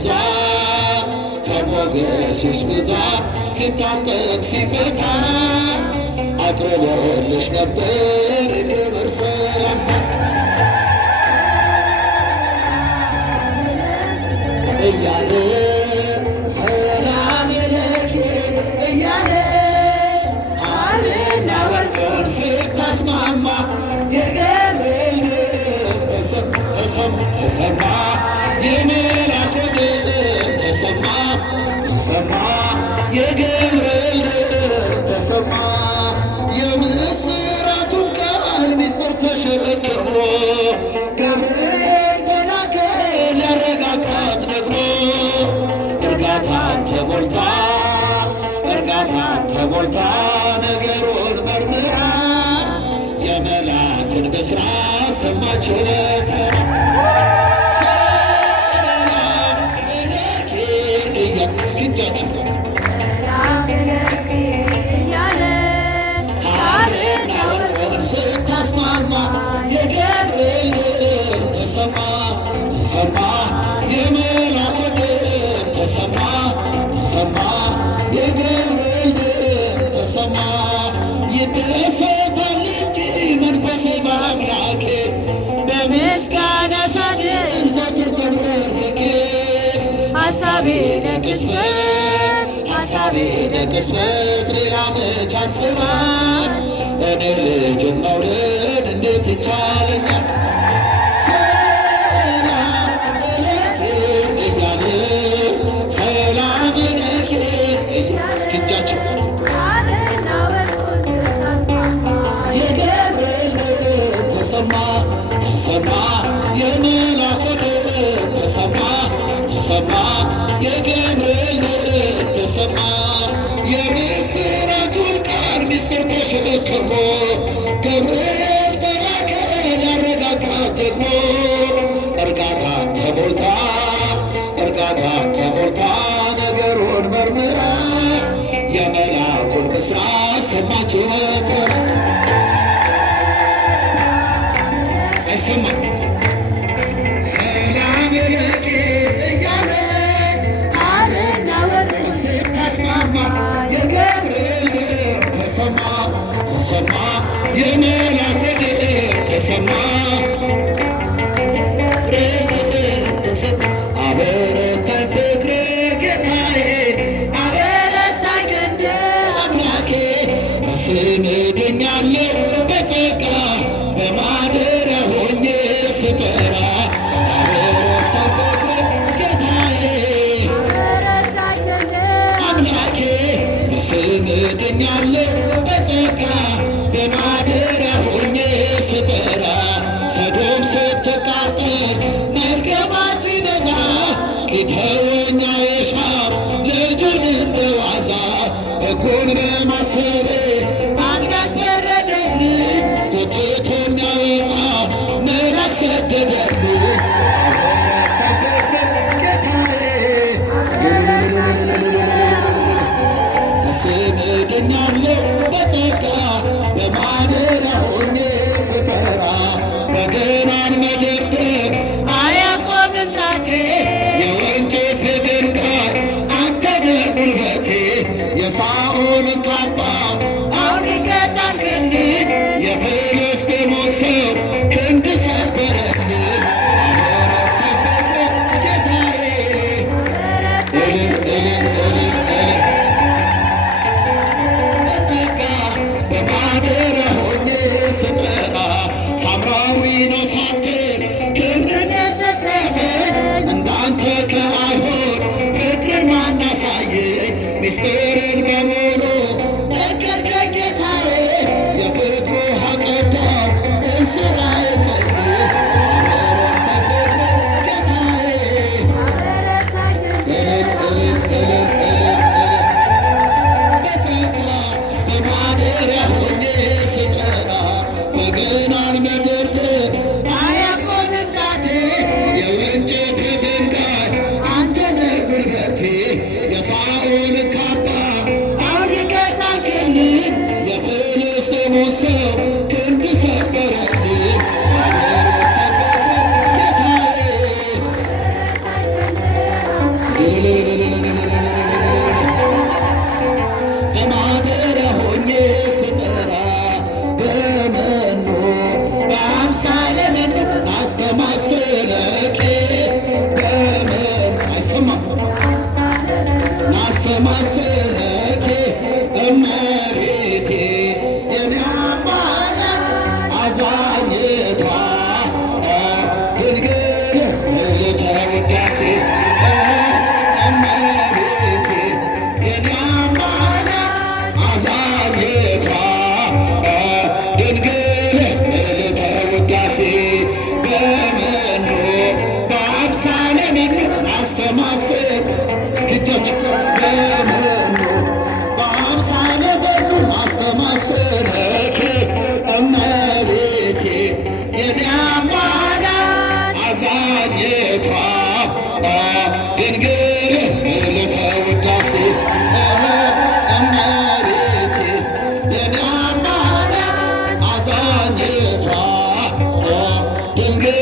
በዛ ከሞገስሽ ብዛት ሲታጠቅ ሲፈታ አቅርቦልሽ ነበር ክብር ሰላምታ እያለ ሰላም ለኪ እያለ ሐርና ወርቁን ስታስማማ የገብርኤል ድምፅ ተሰማ የመላኩ ድምፅ ተሰማ የገብርኤል ድምፅ ተሰማ የምስራቱን ቃል ምስጢር ተሸክሞ ገብርኤል ተላከ ሊያረጋጋት ደግሞ እርጋታን ተሞልታ ነገሩን መርምራ የመላኩን ብስራት ሰማች ሰላም ለኪ እስኪ እጃችሁ ሐርና ወርቁን ስታስማማ የገብርኤል ድምፅ ተሰማ የመላኩ ድምፅ ተሰማ የገብርኤል ድምፅ ተሰማ ይደሰታል እንጂ መንፈሴ በአምላኬ በምስጋና ሳድር ዘወትር ተንበርክኬ ሐሳቤ ለቅጽበት ሌላ መች አስባል እኔ ልጅን መውለድ እንዴት ይቻለኛል ሰላም ለኪ እያለ ሰላም ለኪ እስኪ እጃችሁ የገብርኤል ድምፅ ተሰማ የመላኩ ድምፅ ተሰማ የገብርኤል ድምፅ ተሰማ የምስራቹን ቃል ምስጢር ተሸክሞ ገብርኤል ተላከ ሊያረጋጋት ደግሞ እርጋታን ተሞልታ ነገሩን መርምራ የመላኩን ብስራት ሰማች አይሰማም ሰላም ለኪ እያለ ሐርና ወርቁን ስታስማማ የገብርኤል ድምፅ ተሰማ የመላኩ ድምፅ ተሰማ አበረታኝ ፍቅር ጌታዬ አበረታኝ ክንድ አምላኬ በስምህ ድኛለሁ በጸጋ በማደሪያ ሆኜ ስጠራ አበረታኝ ፍቅር ጌታዬ አምላኬ በስምህ ድኛለሁ በጸጋ በማደሪያ ሆኜ ስጠራ ሰዶም ስትቃጠል መርገማ ሲበዛ ሊተወኝ አይሻም ልጁን እንደዋዛ ሕጉን በማሰቤ አምላክ ፈረደልኝ ጎትቶ የሚያወጣ መልአክ ሰደደልኝ አበረታኝ ፍቅር ጌታዬ በስምህ ድኛለሁ በጸጋ በማደሪያ ሆኜ ስጠራ በገናን መደርደር አያቆምም ጣቴ የወንጭፍ ድንጋይ አንተ ነህ ጉልበቴ የሳኦልን ካባ አውልቀህ ጣልክልኝ የፍልስጥኤሙን ሰው ክንድ ሰበረልኝ አበረታኝ ፍቅር ጌታዬ እልል በጸጋ በማደሪያ ሆኜ ስጠራ ሳምራዊ ነው ሳትል ክብርን የሰጠኸኝ እንዳንተ ከአይሁድ ፍቅርን ማን አሳየኝ ምስጢርን በሙሉ ነገርከኝ ጌታዬ የፍቅሩ ሀቀዳም እስራኤል አበረታኝ ፍቅር ጌታዬ በጸጋ በማደሪያ ሆኜ ስጠራ በገናን መደርደር አያቆምም ጣቴ የወንጭፍ ድንጋይ አንተ ነህ ጉልበቴ የሳኦልን ካባ አስተማስለኪ እመቤቴ የኔ አማላጅ አዛኝቷ ድንግል ምልዕተ ውዳሴ እመቤቴ የኔ አማላጅ አዛኝቷ ድንግል ምልዕተ ውዳሴ በመኖ በአምሳለ መኖ አስተማስል እስኪጃችሁ በመኖ በአምሳለ መኖ አስተማስለኪ እመቤቴ የኔ አማላጅ አዛኝቷ ድንግል ምልዕተ ውዳሴ እመቤቴ የኔ አማላጅ አዛኝቷ ድንግል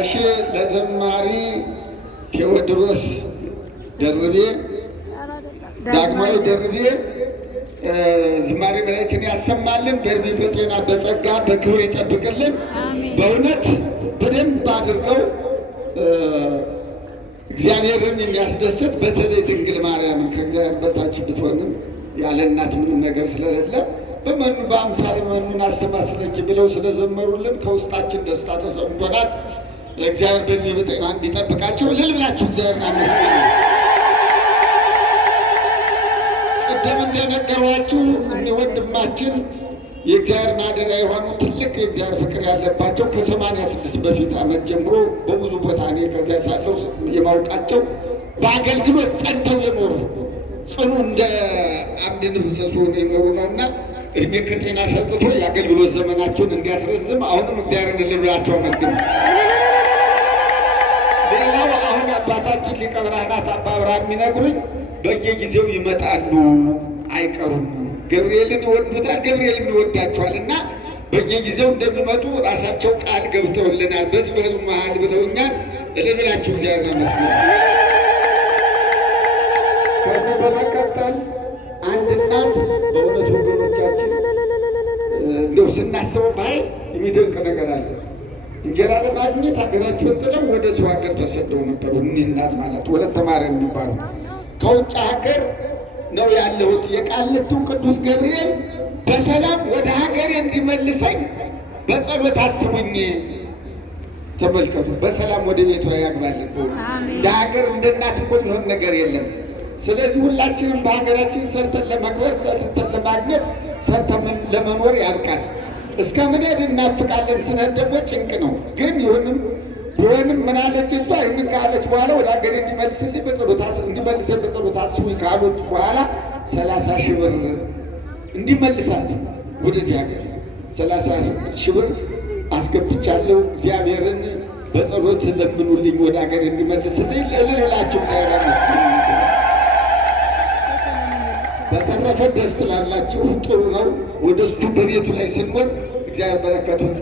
እሺ ለዘማሪ ቴዎድሮስ ደርቤ ዳግማዊ ደርቤ ዝማሬ መላእክትን ያሰማልን፣ በዕድሜ በጤና በጸጋ በክብር ይጠብቅልን። በእውነት በደንብ አድርገው እግዚአብሔርን የሚያስደስት በተለይ ድንግል ማርያምን ከእግዚአብሔር በታች ብትሆንም ያለ እናት ምንም ነገር ስለሌለ በመኑ በአምሳለ መኑን አስተማስለኪ ብለው ስለዘመሩልን ከውስጣችን ደስታ ተሰምቶናል። እግዚአብሔር በዕድሜ በጤና እንዲጠብቃቸው እልል ብላችሁ እግዚአብሔርን አመስግኑ። ቅድም እንደነገሯችሁ እኒህ ወንድማችን የእግዚአብሔር ማደሪያ የሆኑ ትልቅ የእግዚአብሔር ፍቅር ያለባቸው ከ86 በፊት ዓመት ጀምሮ በብዙ ቦታ እኔ ከዚያ ሳለሁ የማውቃቸው በአገልግሎት ጸንተው የኖሩ ጽኑ እንደ አምድ ምሰሶ የኖሩ ነውና እድሜ ከጤና ሰጥቶ የአገልግሎት ዘመናቸውን እንዲያስረዝም አሁንም እግዚአብሔርን እልል ብላችሁ አመስግኑ። ሌላው አሁን አባታችን ሊቀ ብርሃናት አባ አብርሃም የሚነግሩኝ በየጊዜው ይመጣሉ አይቀሩም። ገብርኤልን ይወዱታል፣ ገብርኤልም ይወዳቸዋል እና በየጊዜው እንደሚመጡ ራሳቸው ቃል ገብተውልናል። በዚህ በሕዝቡ መሀል ብለውኛል። እልል ብላችሁ እግዚአብሔር ይመስገን። ከዚህ በመቀጠል አንድ እናት በእውነት ወገኖቻችን እንደው ስናስበው ባይ የሚደንቅ ነገር አለ። እንጀራ ለማግኘት ሀገራቸውን ጥለው ወደ ሰው ሀገር ተሰደው ነበሩ። እኒህ እናት ማለት ወለተ ማርያም የሚባሉ ከውጭ ሀገር ነው ያለሁት። የቃሊቲው ቅዱስ ገብርኤል በሰላም ወደ ሀገሬ እንዲመልሰኝ በጸሎት አስቡኝ። ተመልከቱ፣ በሰላም ወደ ቤቷ ያግባልን። እንደ ሀገር እንደ እናት እኮ የሚሆን ነገር የለም። ስለዚህ ሁላችንም በሀገራችን ሰርተን ለመክበር፣ ሰርተን ለማግኘት፣ ሰርተን ለመኖር ያብቃል። እስከ ምንሄድ እናፍቃለን። ስንሄድ ደግሞ ጭንቅ ነው። ግን ቢሆንም ምን አለች እሷ? ይህንን ካለች በኋላ ወደ ሀገሬ እንዲመልስልኝ እንዲመልሰን በጸሎት አስቡኝ ካሉት በኋላ 30 ሺህ ብር እንዲመልሳት ወደዚህ ሀገር 30 ሺህ ብር አስገብቻለሁ። እግዚአብሔርን በጸሎት ለምኑልኝ ወደ ሀገር እንዲመልስልኝ። እልል ብላችሁ በተረፈ ደስ ትላላችሁ። ጥሩ ነው። ወደ እሱ በቤቱ ላይ ስንሆን እግዚአብሔር በረከቱን